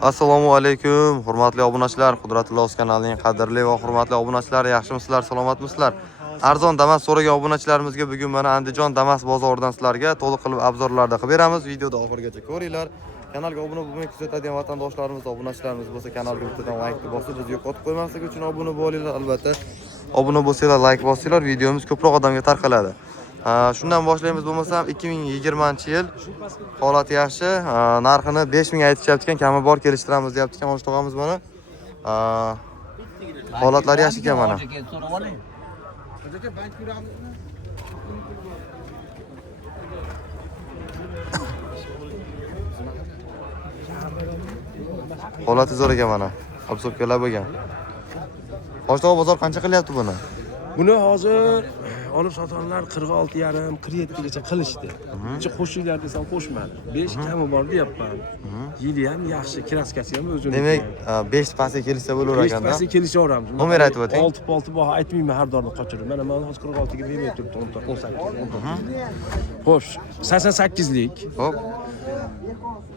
Assalomu alaykum, hurmatli obunachilar, Qudratilla o'z kanalining qadrli va hurmatli obunachilari, yaxshimisizlar, salomatmisizlar? Arzon Damas so'ragan obunachilarimizga bugun mana Andijon Damas bozoridan sizlarga to'liq qilib obzorlarda qilib beramiz. Videoda oxirigacha ko'ringlar. Kanalga obuna bo'lmay kuzatadigan vatandoshlarimiz, obunachilarimiz bo'lsa, kanalga bittadan like bosib, bizni yo'qotib qo'ymaslik uchun obuna bo'linglar. Albatta, obuna bo'lsanglar, like bosinglar, videomiz ko'proq odamga tarqaladi. Shundan boshlaymiz bo'lmasam 2020-yil holati yaxshi. Narxini 5000 aytishyapti ekan, kami bor kelishtiramiz deyapti ekan Osh tog'amiz mana. Holatlari yaxshi ekan mana. Holati zo'r ekan mana. Obsobkalar bo'lgan. Osh tog'i bozor qancha qilyapti buni? Buni hozir olib sotanlar 46,5, 47 gacha qilishdi. Ichi qo'shinglar desam qo'shmadi. 5 kami bor deyapman. Yili ham yaxshi, kraskasi ham o'zini. Demak, 5 pastga kelsa bo'lar ekan-da. 5 pastga kelishaveramiz. Nomer aytib o'ting. 6 baho aytmayman, har doimni qochirib. Mana men hozir 46 ga bermay turibdi, 18. Xo'sh, 88lik. Xo'p.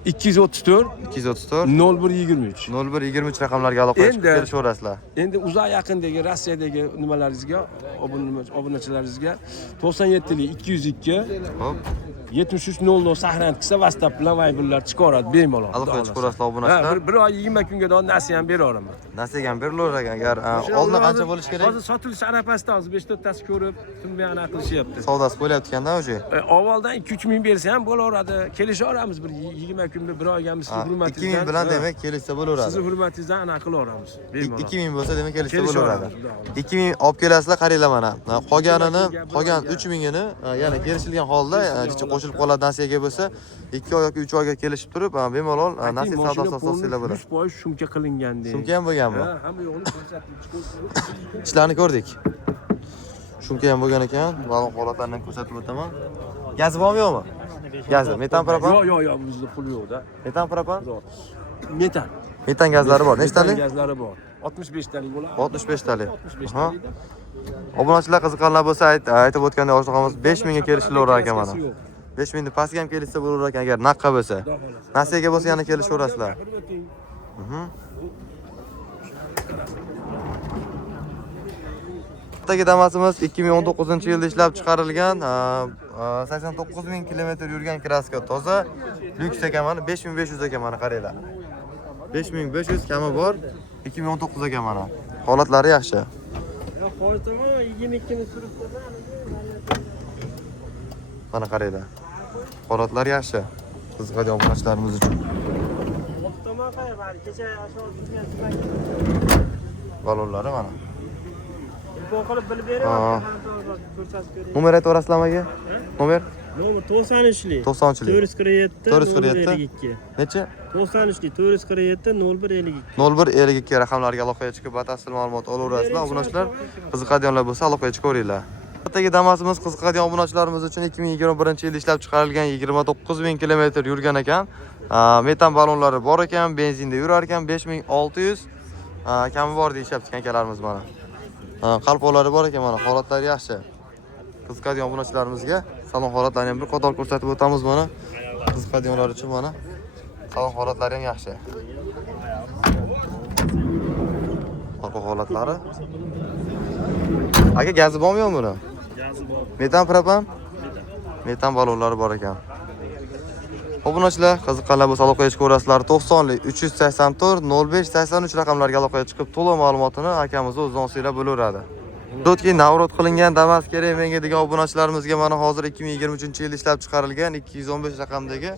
234 0123 0123 raqamlarga aloqa qilib kelishaverasizlar. Endi uzoq yaqindagi Rossiyadagi nimalaringizga, obunachilaringizga 97lik 202 Xo'p. 7300 Sahran qilsa WhatsApp bilan Viberlar chiqaradi bemalol. Aloqa chiqarasizlar obunachilar. Bir oy 20 kunga da nasiya ham beraveraman. Nasiya ham berilaver ekan. Agar oldin qancha bo'lish kerak? Hozir sotilish arafasida hozir 5-4 tasi ko'rib, tunbay aniq qilishyapti. Savdosi bo'lyapti ekanda o'sha. Avvaldan 2-3 ming bersa ham bo'laveradi. Kelishaveramiz bir 20 kunda bir oyga siz hurmatingizdan. 2000 bilan demak kelishsa bo'laveradi. Sizni hurmatingizdan aniq qilaveramiz. Bemalol. 2000 bo'lsa demak kelishsa bo'laveradi. 2000 olib kelasizlar, qaranglar mana. Qolgan 3000 ni yana kelishilgan holda, qo'shilib qoladi nasiyaga bo'lsa 2 oy yoki 3 oyga kelishib turib, bemalol nasiya savdosi asosida bo'ladi. 100% shumka qilingandek. Shumka ham bo'lganmi? Ha, hamma yo'qni ko'rsatib Ishlarni ko'rdik. Shumka ham bo'lgan ekan. Ma'lum holatlarni ko'rsatib o'taman. Gaz bormi yo'qmi? Gaz, metan propan? Yo'q, bizda pul yo'q-da. Metan propan? Metan. Metan gazlari bor. Nechtalik? Metan gazlari bor. 65 talik bo'ladi. 65 talik. 65 talikda. Obunachilar qiziqqanlar bo'lsa aytib o'tgandek Osh tog'amiz 5000 ga kelishaverar ekan mana. 5000 ni pastga ham kelishsa bo'lar ekan agar naqqa bo'lsa. Nasiyaga bo'lsa yana kelishaverasizlar. Bittagi Damasimiz 2019-yilda ishlab chiqarilgan, 89000 kilometr yurgan kraska toza, lyuks ekan mana, 5500 ekan mana, qaranglar. 5500 kami bor, 2019 ekan mana. Holatlari yaxshi. Mana qaranglar. Holatlari yaxshi. Qiziqadi obunachilarimiz uchun. Balonlari mana. Qilib bilib beraman. Nomer aytaverasizlarmi aka? Nomer? Nomer 93lik. 93lik. 447 Necha? 93lik 447 0152. 0152 raqamlarga aloqaga chiqib batafsil ma'lumot olaverasizlar. Obunachilar qiziqadiganlar bo'lsa aloqaga chiqaveringlar. Bittagi Damasimiz qiziqadigan obunachilarimiz uchun 2021-yilda ishlab chiqarilgan 29000 kilometr yurgan ekan. Metan balonlari bor ekan, benzinda yurar ekan, 5600 kami bor deyishyapti akalarimiz mana. Qalpoqlari bor ekan mana, holatlari yaxshi. Qiziqadigan obunachilarimizga salon holatlarini ham bir qator ko'rsatib o'tamiz mana. Qiziqadiganlar uchun mana salon holatlari ham yaxshi. Orqa holatlari. Aka gazi bormi yo'qmi buni? Gazi bor. Metan propan? Metan balonlari bor ekan. Obunachilar qiziqqanlar bo'lsa aloqaga chiqaverasizlar. 90lik 384 05 83 raqamlarga aloqaga chiqib to'liq ma'lumotini akamiz o'z o'zingizlar bo'laveradi. Dotki navrot qilingan Damas kerak menga degan obunachilarimizga mana hozir 2023-yilda ishlab chiqarilgan 215 raqamdagi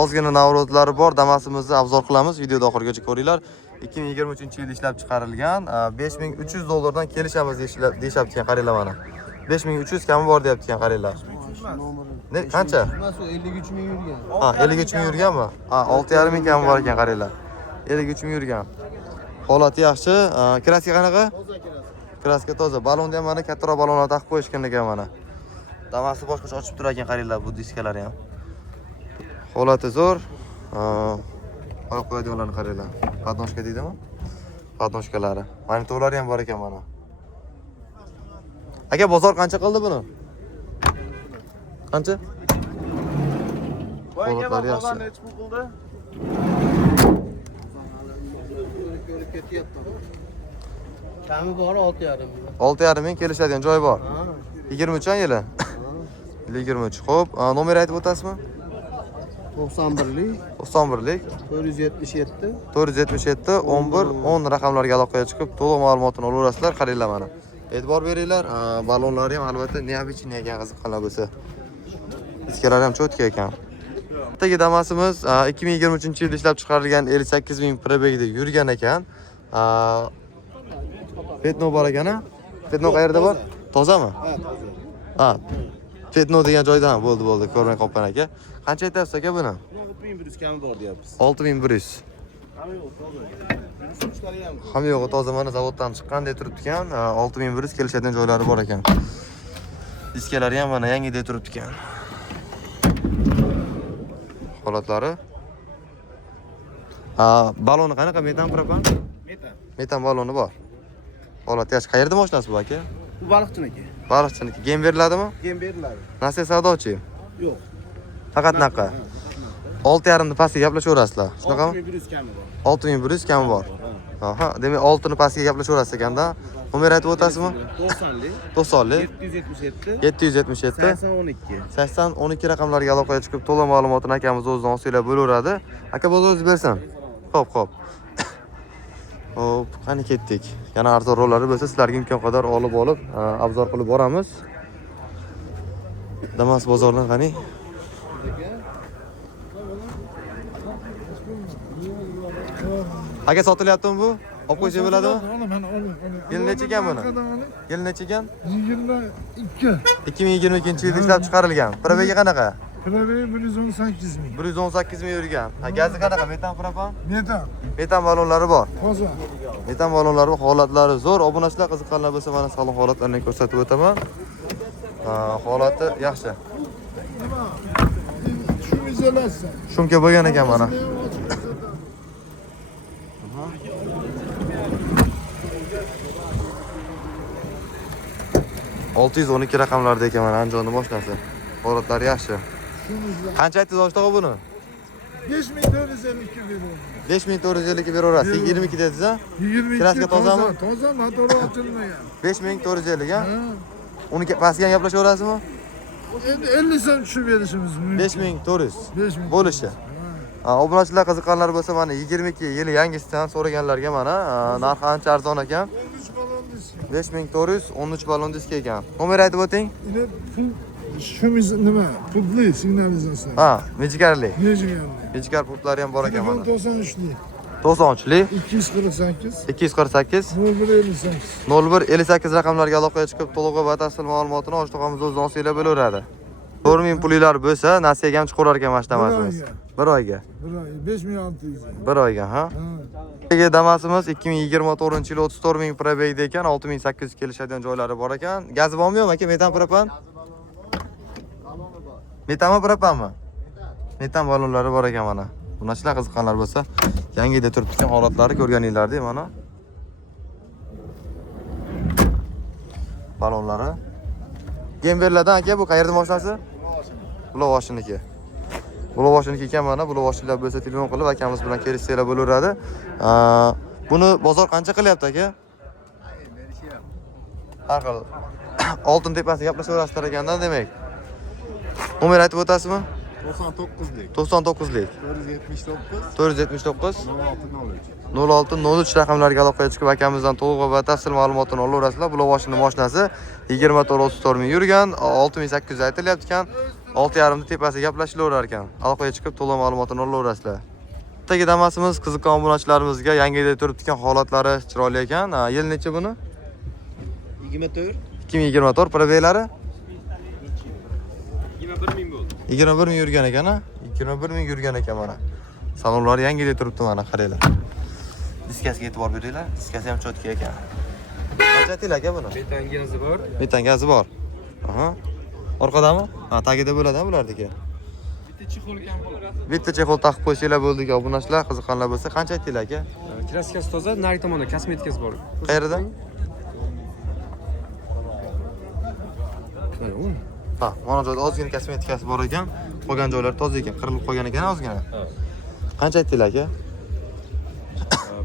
ozgina navrotlari bor Damasimizni obzor qilamiz. Videoda oxirigacha ko'ringlar. 2023-yilda ishlab chiqarilgan 5300 dollardan kelishamiz deyapti ekan, qaranglar mana. 5300 kami bor deyapti ekan, qaranglar. Ne qancha? 53000 yurgan. Ha, 53000 yurganmi? Ha, 6500 kami bor ekan, qaranglar. 53000 yurgan. Holati yaxshi. Kraska qanaqa? Kraska toza. Balonni ham mana kattaroq balonlar taqib qo'yishgan ekan mana. Damasi boshqacha ochib turar ekan, qaranglar bu diskalari ham. Holati zo'r. Oyoq qo'yadiganlarni qaranglar. Podnoshka deydimi? Podnoshkalari. Monitorlari ham bor ekan mana. Aka, bozor qancha qildi buni? Qancha? Holatlari yaxshi. deyapman. Kami bor 6,5. 6,5 ming kelishadigan joy bor. Ha. 23 yili. 23. Xo'p, nomer aytib o'tasizmi? 91lik 91lik 477 477 11 10 raqamlarga aloqaga chiqib to'liq ma'lumotini olaverasizlar. Qaranglar mana. E'tibor beringlar. Balonlari ham albatta neobычный ekan, qiziqqanlar bo'lsa. Diskalari ham cho'tka ekan. Bittagi Damasimiz 2023-yilda ishlab chiqarilgan 58 ming probegda yurgan ekan. Petno bor ekan-a? Petno qayerda bor? Tozami? Ha, toza. Ha. Petno degan joyda ham bo'ldi, ko'rmay qolgan aka. Qancha aytasiz aka buni? 6100 kami bor deyapmiz. 6100. Ham yo'q, toza mana zavoddan chiqqandek turibdi ekan. 6100 kelishadigan joylari bor ekan. Diskalari ham mana yangidek turibdi ekan. Holatlari. Baloni qanaqa? Metan propan? Metan. Metan baloni bor. Holat yaxshi. Qayerda mashinasi bu aka? Bu baliqchiniki. Baliqchiniki. Gem beriladimi? Gem beriladi. Nasiya savdochi. Yo'q. Faqat naqa. 6,5 ni pastga gaplashaverasizlar. Shunaqami? 6100 kami bor. 6100 kami bor. Aha, demak 6 ni pastga gaplashaverasiz ekanda. Nomer aytib o'tasizmi? 90lik 90lik 777 777 8012. 8012 raqamlarga aloqaga chiqib to'liq ma'lumotini akamiz o'zidan olsanglar bo'laveradi. Aka bozoringiz o'zi bersin. Xo'p. Hop, qani ketdik. Yana arzon rollari bo'lsa sizlarga imkon qadar olib, obzor qilib boramiz. Damas bozordan qani? Aka sotilyaptimi bu? Olib qo'ysa bo'ladimi? Yil necha ekan buni? Yil necha ekan? 22. 2022-yilda ishlab chiqarilgan. Probegi qanaqa? Probegi 118 ming. 118 ming yurgan. Gazi qanaqa? Metan propan? Metan. Metan balonlari bor. Toza. Metan balonlari holatlari zo'r. Obunachilar qiziqqanlar bo'lsa mana salon holatlarini ko'rsatib o'taman. Holati yaxshi. Nima? Shu izolasiya. Shumka bo'lgan ekan mana. 612 raqamlarda ekan mana Andijonning mashinasi. Holatlari yaxshi. Qancha aytdingiz oshtoq buni? 5452 beraman. 5452 beraverasiz. 22 dedingiz a? 22. Kraska tozami? Toza, motori ochilmagan. 5450 ha? Ha. Uni pastga gaplashaverasizmi? Endi 50 so'm tushib berishimiz mumkin. 5400 5000. bo'lishi. Obunachilar qiziqqanlar bo'lsa mana 22 yili yangisidan so'raganlarga mana narxi ancha arzon ekan. 13 balon disk. 5400 13 balon disk ekan. Nomer aytib o'ting. Ine pul shumiz nima? Pulli signalizatsiya. Ha, mejikarli. Nejigan. Mejikar pultlari ham bor ekan mana. 93lik. 93lik 248 248 0158. 0158 raqamlarga aloqaga chiqib to'liq va batafsil ma'lumotini oshtoqamiz o'zidan olsanglar bo'laveradi. 4000 pulinglar bo'lsa, nasiyaga ham chiqarar ekan mana shu Damasimiz. 1 oyga. 5600. 1 oyga, ha? Ha. Ega Damasimiz 2024-yil 34 ming probegda ekan, 6800 kelishadigan joylari bor ekan. Gazi bormi yo'qmi aka? Metan propan? Metanmi propanmi? Metan balonlari bor ekan mana. Bunachilar qiziqqanlar bo'lsa, yangida turib turgan holatlari ko'rganinglardek mana. Balonlari. Gemberlardan aka bu qayerda mashinasi? Bulovoshiniki. Bulovoshiniki ekan mana, bulovoshinlar bo'lsa telefon qilib akamiz bilan kelishsanglar bo'laveradi. Buni bozor qancha qilyapti aka? Har xil. Oltin tepasida gaplashaverasizlar ekanda demak. Nomer aytib o'tasizmi? 99lik. 99lik 479 479 0603. 0603 raqamlarga aloqaga chiqib akamizdan to'liq va batafsil ma'lumotini olaverasizlar. Bulovoshining mashinasi 24-34 ming yurgan, 6800 aytilyapti ekan. 6,5 tepasida gaplashilaverar ekan. Aloqaga chiqib to'liq ma'lumotini olaverasizlar. Bittagi Damasimiz qiziqqan obunachilarimizga yangida turib turgan holatlari chiroyli ekan. Yil necha buni? 24 2024 probeglari 21 ming bo'ldi. 21 ming yurgan ekan, ha? 21 ming yurgan ekan mana. Salonlari yangidek turibdi mana, qaranglar. Diskasiga e'tibor beringlar. Diskasi ham cho'tka ekan. Qancha aytinglar aka buni? Metan gazi bor. Metan gazi bor. Aha. Orqadami? Ha, tagida bo'ladi-a bulardiki. Bitta chexol ham bor. Bitta chexol taqib qo'ysanglar bo'ldi-ku, obunachilar qiziqqanlar bo'lsa, qancha aytinglar aka? Kraskasi toza, nari tomonda kosmetikasi bor. Qayerda? Ha, mana joyda ozgina kosmetikasi bor ekan. Qolgan joylar toza ekan, qirilib qolgan ekan ozgina. Qancha aytdinglar aka?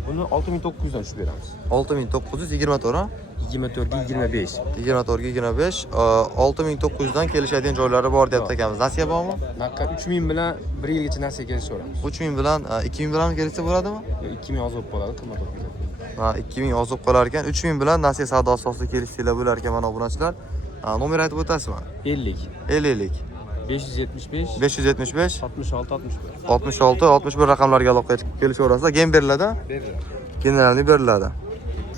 Buni 6900 dan tushib beramiz. 6920 to'g'ri? 24 ga 25. 24 ga 25, 6900 dan kelishadigan joylari bor deb aytamiz. Nasiya bormi? Naqqa 3000 bilan 1 yilgacha nasiya kelishaveramiz. 3000 bilan 2000 bilan kelsa bo'ladimi? 2000 ozib qoladi, qimmat bo'ladi. Ha, 2000 ozib qolar ekan, 3000 bilan nasiya savdo asosida kelishsanglar bo'lar ekan mana obunachilar. Nomer aytib o'tasizmi? 50 50 575 575 66 61. 66 61 raqamlarga aloqaga chiqib kelishaverasizlar. Gem beriladi? Generalni beriladi.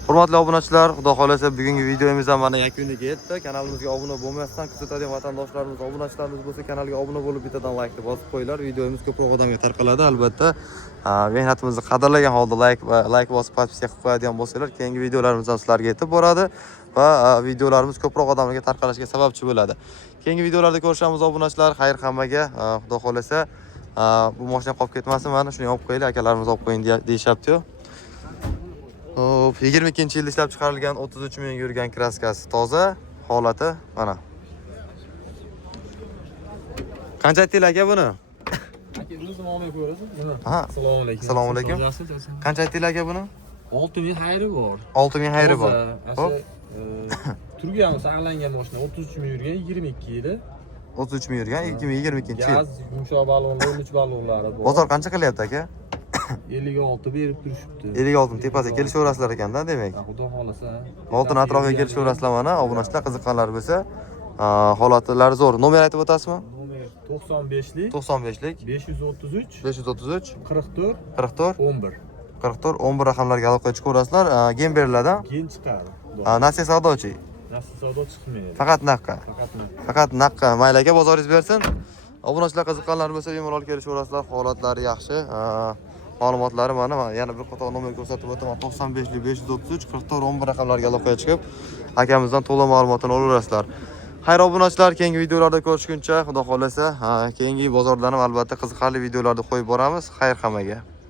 Hurmatli obunachilar, xudo xolasa bugungi videomiz ham mana yakuniga yetdi. Kanalimizga obuna bo'lmasdan kuzatadigan vatandoshlarimiz, obunachilarimiz bo'lsa kanalga obuna bo'lib bittadan like deb bosib qo'yinglar. Videomiz ko'proq odamga tarqaladi albatta. Mehnatimizni qadrlagan holda like bosib podpiska qilib qo'yadigan bo'lsanglar, keyingi videolarimiz ham sizlarga yetib boradi va videolarimiz ko'proq odamlarga tarqalishiga sababchi bo'ladi. Keyingi videolarda ko'rishamiz obunachilar. Xayr hammaga. Xudo xolasa bu mashina qolib ketmasin, mana shuni olib qo'yinglar, akalarimiz olib qo'ying deyapti-yu. Hop, 22-yilda ishlab chiqarilgan 33 ming yurgan kraskasi toza, holati mana. Qancha aytdinglar aka buni? Aka, o'zim olmay ko'rasiz. Ha. Assalomu alaykum. Assalomu alaykum. Qancha aytdinglar aka buni? 6000 xayri bor. 6000 xayri bor. Hop. Turgan saqlangan mashina 33 ming yurgan 22 yili. 33 ming yurgan 2022-yil. Gaz, yumshoq balonlar, 13 balonlari bor. Bozor qancha qilyapti aka? 56 berib turishibdi. 56 tepasiga kelishaverasizlar ekanda, demak. Xudo xolasa. Oltin atrofiga kelishaverasizlar mana, obunachilar qiziqqanlar bo'lsa, holatlari zo'r. Nomer aytib o'tasizmi? Nomer 95lik 95lik 533 533 44 44 11. 44 11 raqamlarga aloqaga chiqaverasizlar. Gem beriladi. Keyin chiqadi. Nasiya savdochi. Nasiya savdo chiqmaydi. Faqat naqqa. Faqat naqqa. Mayli aka, bozoringiz bersin. Obunachilar qiziqqanlar bo'lsa, bemalol kelishaverasizlar. Holatlari yaxshi. Ma'lumotlari mana yana bir qator nomer ko'rsatib o'taman. 95lik 533 44 11 raqamlarga aloqaga chiqib, akamizdan to'liq ma'lumotni olaverasizlar. Xayr obunachilar, keyingi videolarda ko'rishguncha, xudo xolasa, keyingi bozordan ham albatta qiziqarli videolarni qo'yib boramiz. Xayr hammaga.